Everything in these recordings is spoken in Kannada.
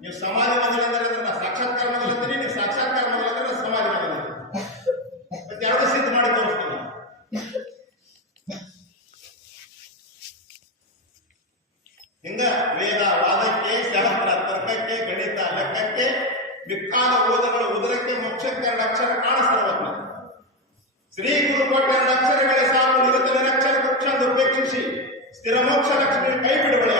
ಸಮಾಧಿ ಸಮಾಜ ಮೊದಲ ಸಾಕ್ಷಾತ್ಕಾರ ಮೊದಲ ನೀವು ಸಾಕ್ಷಾತ್ಕಾರ ಮೊದಲ ಸಮಾಜ ಮೊದಲು ಯಾವುದು ಸಿದ್ಧ ಮಾಡಿ ತೋರಿಸ್ತೀನಿ. ಹಿಂಗ ವೇದ, ವಾದಕ್ಕೆ ಶಾಸ್ತ್ರ ತರ್ಕಕ್ಕೆ, ಗಣಿತ, ಲೆಕ್ಕಕ್ಕೆ ಮಿಕ್ಕಾದ ಓದಗಳ ಉದರಕ್ಕೆ, ಮೋಕ್ಷಕ್ಕೆ ಎರಡು ಅಕ್ಷರ ಕಾಣಿಸ್ತಾರೆ ಅವತ್ತು. ಶ್ರೀ ಗುರು ಕೊಟ್ಟ ಎರಡು ಅಕ್ಷರಗಳೇ ಸಾಕು ನಿರಂತರ ಅಕ್ಷರ ಕುಕ್ಷಂದು ಉಪೇಕ್ಷಿಸಿ ಸ್ಥಿರ ಮೋಕ್ಷ ಲಕ್ಷ್ಮಿ ಕೈ ಬಿಡುವಳೆ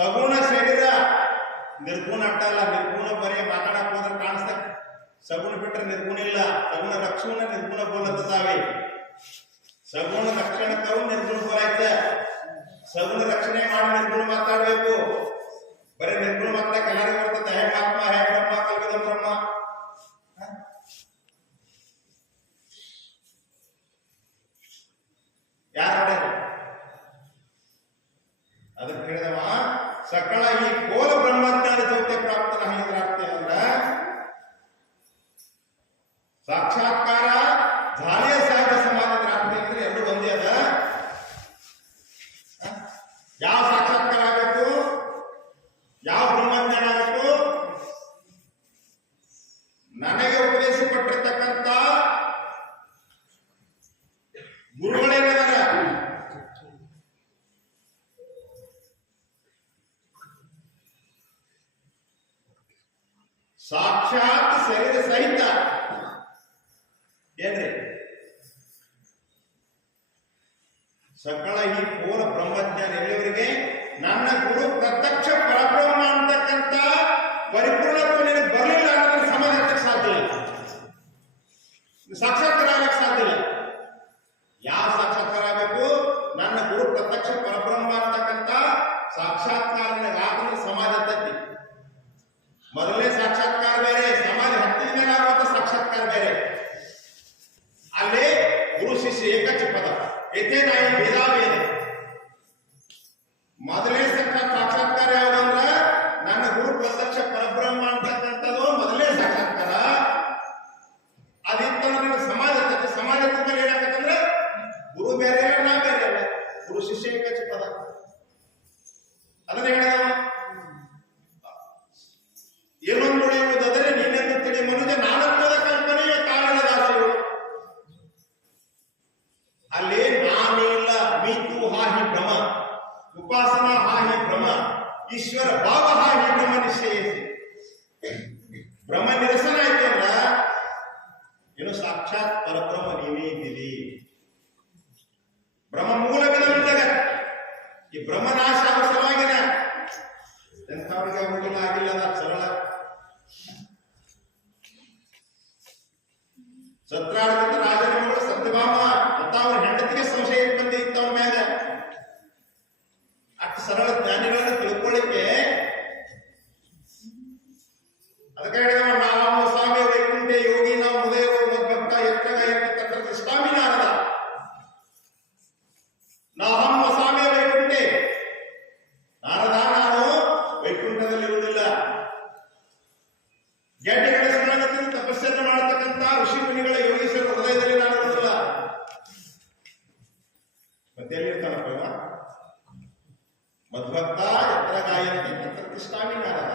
ಸಗುಣ ಶರೀರ ನಿರ್ಗುಣ ಅಡ್ಡಲ್ಲ, ನಿರ್ಗುಣ ಬರೀ ಮಾತಾಡಕ್ ಹೋದ್ರೆ ಕಾಣಿಸ್ತ ಸಗುಣ ಬಿಟ್ರೆ ನಿರ್ಗುಣ ಇಲ್ಲ. ಸಗುಣ ರಕ್ಷಣ, ನಿರ್ಗುಣ ಬೋಲತ್ತದಾವೆ ಸಗುಣ ರಕ್ಷಣಕ್ಕೂ ನಿರ್ಗುಣ ಬೋಲಾಯ್ತ. ಸಗುಣ ರಕ್ಷಣೆ ಮಾಡಿ ನಿರ್ಗುಣ ಮಾತಾಡಬೇಕು. ಬರೀ ನಿರ್ಗುಣ ಮಾತಾಡಕ್ ಎಲ್ಲರಿಗೂ ಬರ್ತದೆ? ಹೇ ಆತ್ಮ ಹೇ ಬ್ರಹ್ಮ ಕಲ್ಪಿದ ಬ್ರಹ್ಮ. ಯಾರು ಅದಕ್ಕೆ ಹೇಳಿದವ ಸಕಲ ಈ ಕೋಲ ಬ್ರಹ್ಮಜ್ಞಾನ ಜೊತೆ ಪ್ರಾಪ್ತನ ಹೇಳಿದ್ರ ಅಂದ್ರೆ ಏನಂದ್ರ ಸಾಕ್ಷಾತ್ಕಾರ ಧಾನ್ಯ ಸಹಜ ಸಮಾಧಿ ಅರ್ಥ ಏನಂದ್ರೆ ಎರಡು ಒಂದೇ ಅದ ಹ? ಯಾವ ಸಾಕ್ಷಾತ್ಕಾರ ಆಗಬೇಕು ಯಾವ ಬ್ರಹ್ಮಜ್ಞಾನ ಆಗಬೇಕು ನನಗೆ ಉಪದೇಶ ಕೊಟ್ಟಿರ್ತಕ್ಕಂಥ ಗುರುಗಳೇನಿದಾರ ಸಾಕ್ಷಾತ್ ಶರೀರ ಸಹಿತ. ಏನ್ರಿ? ಸಕಲ ಈ ಪೂರ್ಣ ಬ್ರಹ್ಮಜ್ಞಾನ ಎಲ್ಲಿವರಿಗೆ ನನ್ನ ಗುರು ಪ್ರತ್ಯಕ್ಷ ಪರಬ್ರಹ್ಮ ಅಂತಕ್ಕಂಥ ಅದನ್ನ ಹೇಳಿದವ ಏನೊಂದು ನುಡಿಯುವುದಾದರೆ ನೀನೆಂದು ತಿಳಿ ಮನುಜ ನಾಲ್ಕದ ಕಲ್ಪನೆಯ ಕಾರಣ ದಾಸರು ಅಲ್ಲಿ ನಾನಿಲ್ಲ ಮೀತು ಹಾಹಿ ಭ್ರಮ, ಉಪಾಸನಾ ಹಾಹಿ ಭ್ರಮ, ಈಶ್ವರ ಭಾವ ಹಾಹಿ ಭ್ರಮ ನಿಶ್ಚಯಿಸಿ ಭ್ರಮ ನಿರಸನ ಆಯ್ತು ಅಂದ್ರ, ಏನು ಸಾಕ್ಷಾತ್ ಪರಬ್ರಹ್ಮ ನೀವೇ ಇದ್ದೀರಿ. ಭ್ರಮ ಮೂಲವಿದ ಈ ಬ್ರಹ್ಮನಾಶ ನಾಹಮ್ಮ ಸ್ವಾಮಿ ವೈಕುಂಠೆ ನಾರದ ನಾನು ವೈಕುಂಠದಲ್ಲಿರುವುದಿಲ್ಲ. ಗೆಡ್ಡೆಗಳ ಗಣಸನಾಗತ್ತಿನ ತಪಸ್ಸನ್ನು ಮಾಡತಕ್ಕಂತ ಋಷಿ ಮುನಿಗಳ ಯೋಗೀಶ್ವರ ಹೃದಯದಲ್ಲಿ ನಾನು ಇರುವುದಿಲ್ಲ ಮತ್ತೆ ಮಧ್ವಕ್ತ ಎತ್ತರ ಗಾಯಂತಿ ಪ್ರತಿಷ್ಠಾಮಿ ನಾರದ.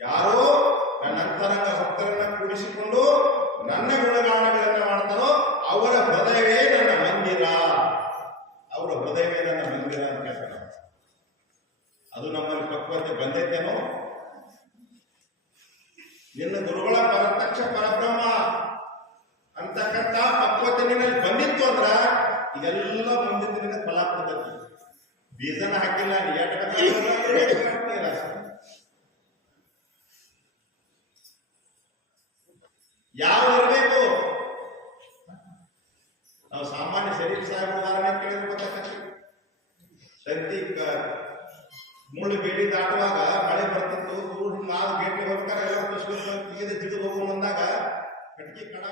ಯಾರು ನನ್ನ ಅಂತರಂಗ ಭಕ್ತರನ್ನ ಕೂಡಿಸಿಕೊಂಡು ನನ್ನ ಗುಣಗಾನಗಳನ್ನು ಮಾಡ್ತಾರೋ ಅವರ ಹೃದಯವೇ ನನ್ನ ಮಂದಿರ. ಅವರ ಹೃದಯವೇದನ ಮಂದಿರ ಅಂತ ಕೇಳ್ತಾರೆ. ಅದು ನಮ್ಮಲ್ಲಿ ಪಕ್ವತೆ ಬಂದೈತೇನೋ? ನಿನ್ನ ಗುರುಗಳ ಪರತಕ್ಷ ಪರಬ್ರಹ್ಮ ಅಂತಕ್ಕಂಥ ಪಕ್ವತೆ ನಿನ್ನಲ್ಲಿ ಬಂದಿತ್ತು ಅಂದ್ರ ಇದೆಲ್ಲ ಮುಂದಿನ ಫಲ ಕೊಡ್ತೈತಿ ಬೀಜನ ಹಾಕಿಲ್ಲ ಯಾವ ಕ- ಮುಳ್ಳು ಬೇಡಿ ದಾಟುವಾಗ ಮಳೆ ಬರ್ತಿತ್ತು ಹಿಂಗ ಗೇಟ್ಗೆ ಹೋಗ್ತಾರೆ, ಎಲ್ಲ ಜಿಗಿದು ಹೋಗುವ ಬಂದಾಗ ಕಟ್ಗೆ ಕಡ